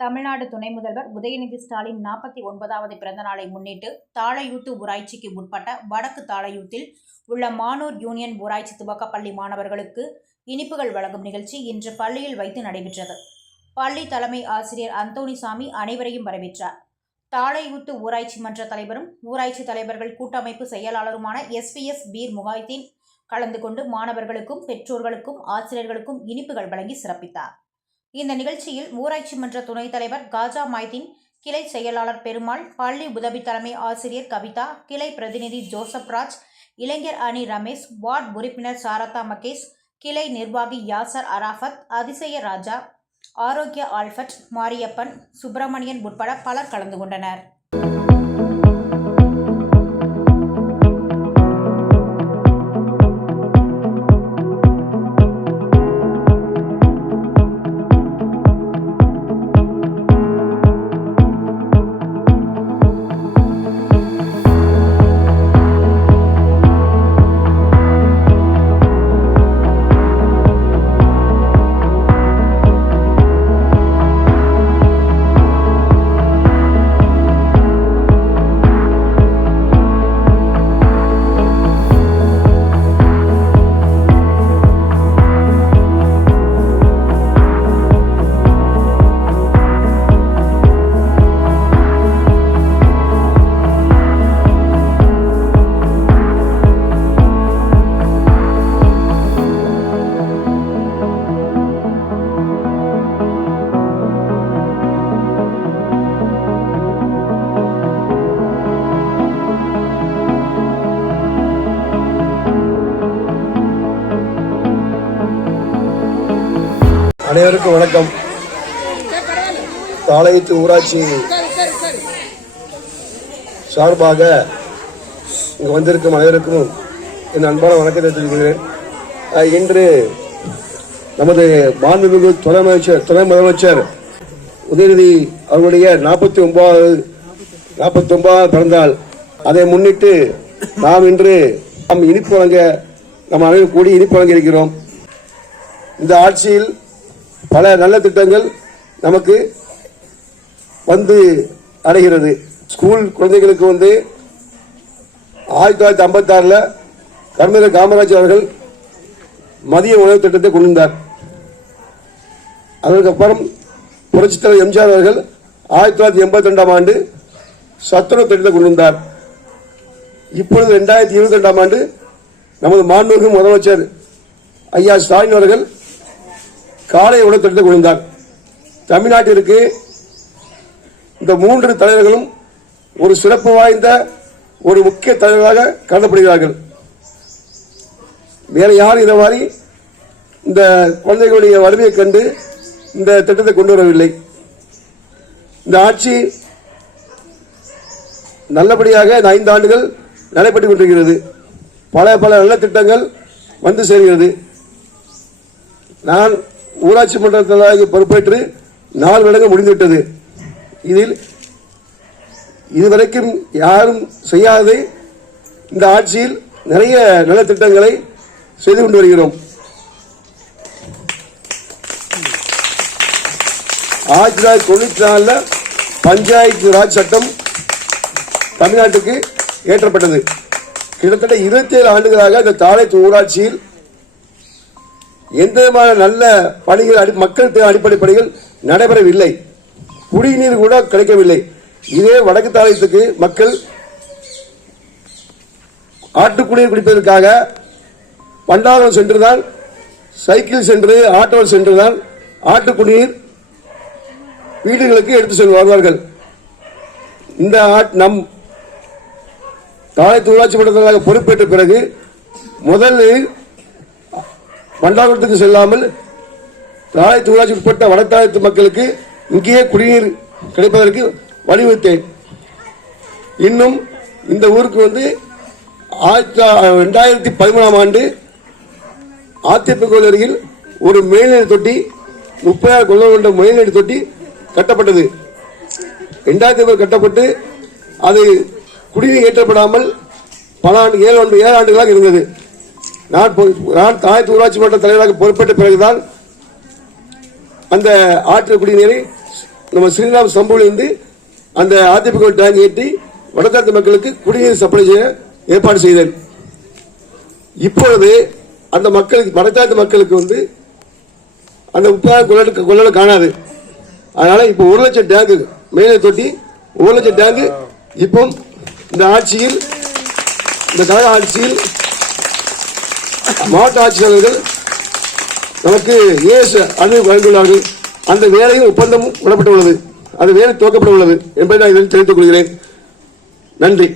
தமிழ்நாடு துணை முதல்வர் உதயநிதி ஸ்டாலின் 49வது பிறந்த நாளை முன்னிட்டு தாழையூத்து ஊராட்சிக்கு உட்பட்ட வடக்கு தாழையூத்தில் உள்ள மானூர் யூனியன் ஊராட்சி துவக்கப்பள்ளி மாணவர்களுக்கு இனிப்புகள் வழங்கும் நிகழ்ச்சி இன்று பள்ளியில் வைத்து நடைபெற்றது. பள்ளி தலைமை ஆசிரியர் அந்தோணிசாமி அனைவரையும் வரவேற்றார். தாழையூத்து ஊராட்சி மன்ற தலைவரும் ஊராட்சி தலைவர்கள் கூட்டமைப்பு செயலாளருமான SPS பீர் முகாய்தீன் கலந்து கொண்டு மாணவர்களுக்கும் பெற்றோர்களுக்கும் ஆசிரியர்களுக்கும் இனிப்புகள் வழங்கி சிறப்பித்தார். இந்த நிகழ்ச்சியில் ஊராட்சி மன்ற துணைத் தலைவர் காஜா மைதீன், கிளை செயலாளர் பெருமாள், பள்ளி உதவி தலைமை ஆசிரியர் கவிதா, கிளை பிரதிநிதி ஜோசப் ராஜ், இளைஞர் அணி ரமேஷ், வார்டு உறுப்பினர் சாரதா மகேஷ், கிளை நிர்வாகி யாசர் அராஃபத், அதிசய ராஜா, ஆரோக்கிய ஆல்பர்ட், மாரியப்பன், சுப்பிரமணியன் உட்பட பலர் கலந்து கொண்டனர். அனைவருக்கும் வணக்கம். தாழையூத்து ஊராட்சி சார்பாக இங்கு வந்திருக்கும் அனைவருக்கும் என் அன்பான வணக்கத்தை தெரிவிக்கிறேன். இன்று நமது மாண்புமிகு துணை முதலமைச்சர் உதயநிதி அவருடைய 49வது பிறந்தநாள். அதை முன்னிட்டு நாம் இன்று இனிப்பு வழங்க நம் அனைவரும் கூடி இனிப்பு வழங்க இருக்கிறோம். இந்த ஆட்சியில் பல நல்ல திட்டங்கள் நமக்கு வந்து அடைகிறது. ஸ்கூல் குழந்தைகளுக்கு 1956 கர்மவீரர் காமராஜ் அவர்கள் மதிய உணவு திட்டத்தை கொண்டு வந்தார். அதற்கப்புறம் புரட்சித் தலைவர் எம்ஜிஆர் அவர்கள் 1982 சத்துணவு திட்டத்தை கொண்டு வந்தார். இப்பொழுது 2022 நமது மாண்புமிகு முதலமைச்சர் ஐயா ஸ்டாலின் அவர்கள் காலை உணவு திட்டத்தை கொண்டு வந்தார். தமிழ்நாட்டிற்கு இந்த 3 தலைவர்களும் ஒரு சிறப்பு வாய்ந்த ஒரு முக்கிய தலைவராக கருதப்படுகிறார்கள். வேற யாரும் இதை மாதிரி இந்த குழந்தைகளுடைய வறுமையை கண்டு இந்த திட்டத்தை கொண்டு வரவில்லை. இந்த ஆட்சி நல்லபடியாக 5 ஆண்டுகள் நடைபெற்றுக் கொண்டிருக்கிறது. பல நல்ல திட்டங்கள் வந்து சேர்கிறது. நான் ஊராட்சி மன்ற தலைவராக பொறுப்பேற்று 4 வருடங்கள் முடிந்துவிட்டது. இதில் இதுவரைக்கும் யாரும் செய்யாத இந்த ஆட்சியில் நிறைய நல்ல திட்டங்களை செய்து கொண்டு வருகிறோம். 1994 பஞ்சாயத்து ராஜ் சட்டம் தமிழ்நாட்டுக்கு ஏற்றப்பட்டது. கிட்டத்தட்ட 27 ஆண்டுகளாக இந்த தாழையூத்து ஊராட்சியில் எந்த விதமான நல்ல பணிகள், மக்கள் தேவை அடிப்படை பணிகள் நடைபெறவில்லை. குடிநீர் கூட கிடைக்கவில்லை. இதே வடக்கு தாழையூத்துக்கு மக்கள் ஆட்டு குடிநீர் குடிப்பதற்காக பண்டாரம் சென்றுதான், சைக்கிள் சென்று, ஆட்டோ சென்றுதான் ஆட்டு குடிநீர் வீடுகளுக்கு எடுத்து வருவார்கள். இந்த நம் தாழையூத்து ஊராட்சி மன்றத்திற்காக பொறுப்பேற்ற பிறகு முதலில் பண்டாரத்துக்கு செல்லாமல் தாழையூத்து ஊராட்சி உட்பட்ட வடதாழையூத்து மக்களுக்கு இங்கேயே குடிநீர் கிடைப்பதற்கு வழிவகுத்தேன். இன்னும் இந்த ஊருக்கு 2013 அதிமுக அருகில் ஒரு மேல்நிலை தொட்டி 30,000 கொள்ள கொண்ட மேல்நிலை தொட்டி கட்டப்பட்டது. 2000 கட்டப்பட்டு அது குடிநீர் ஏற்றப்படாமல் பல 7 ஆண்டுகளாக இருந்தது. நான் தாழையூத்து ஊராட்சி மன்ற தலைவராக பொறுப்பேற்ற பிறகுதான் அந்த ஆற்று குடிநீரை நம்ம ஸ்ரீராம் சம்பூலிருந்து அந்த அதிமுக டேங்க் ஏற்றி வடதாத்து மக்களுக்கு குடிநீர் சப்ளை செய்ய ஏற்பாடு செய்தேன். இப்பொழுது அந்த மக்களுக்கு வடதாத்து மக்களுக்கு அந்த கொள்ளல காணாது. அதனால இப்போ 1 லட்சம் டேங்கு மேலே தொட்டி 1 லட்சம் டேங்கு இப்போ இந்த ஆட்சியில், இந்த கழக ஆட்சியில் மாவட்ட ஆட்சியாளர்கள் நமக்கு அனுமதி வழங்கியுள்ளார்கள். அந்த வேலையும் ஒப்பந்தமும் விடப்பட்டுள்ளது. அந்த வேலை துவக்கப்பட உள்ளது என்பதை நான் இதில் தெரிவித்துக் கொள்கிறேன். நன்றி.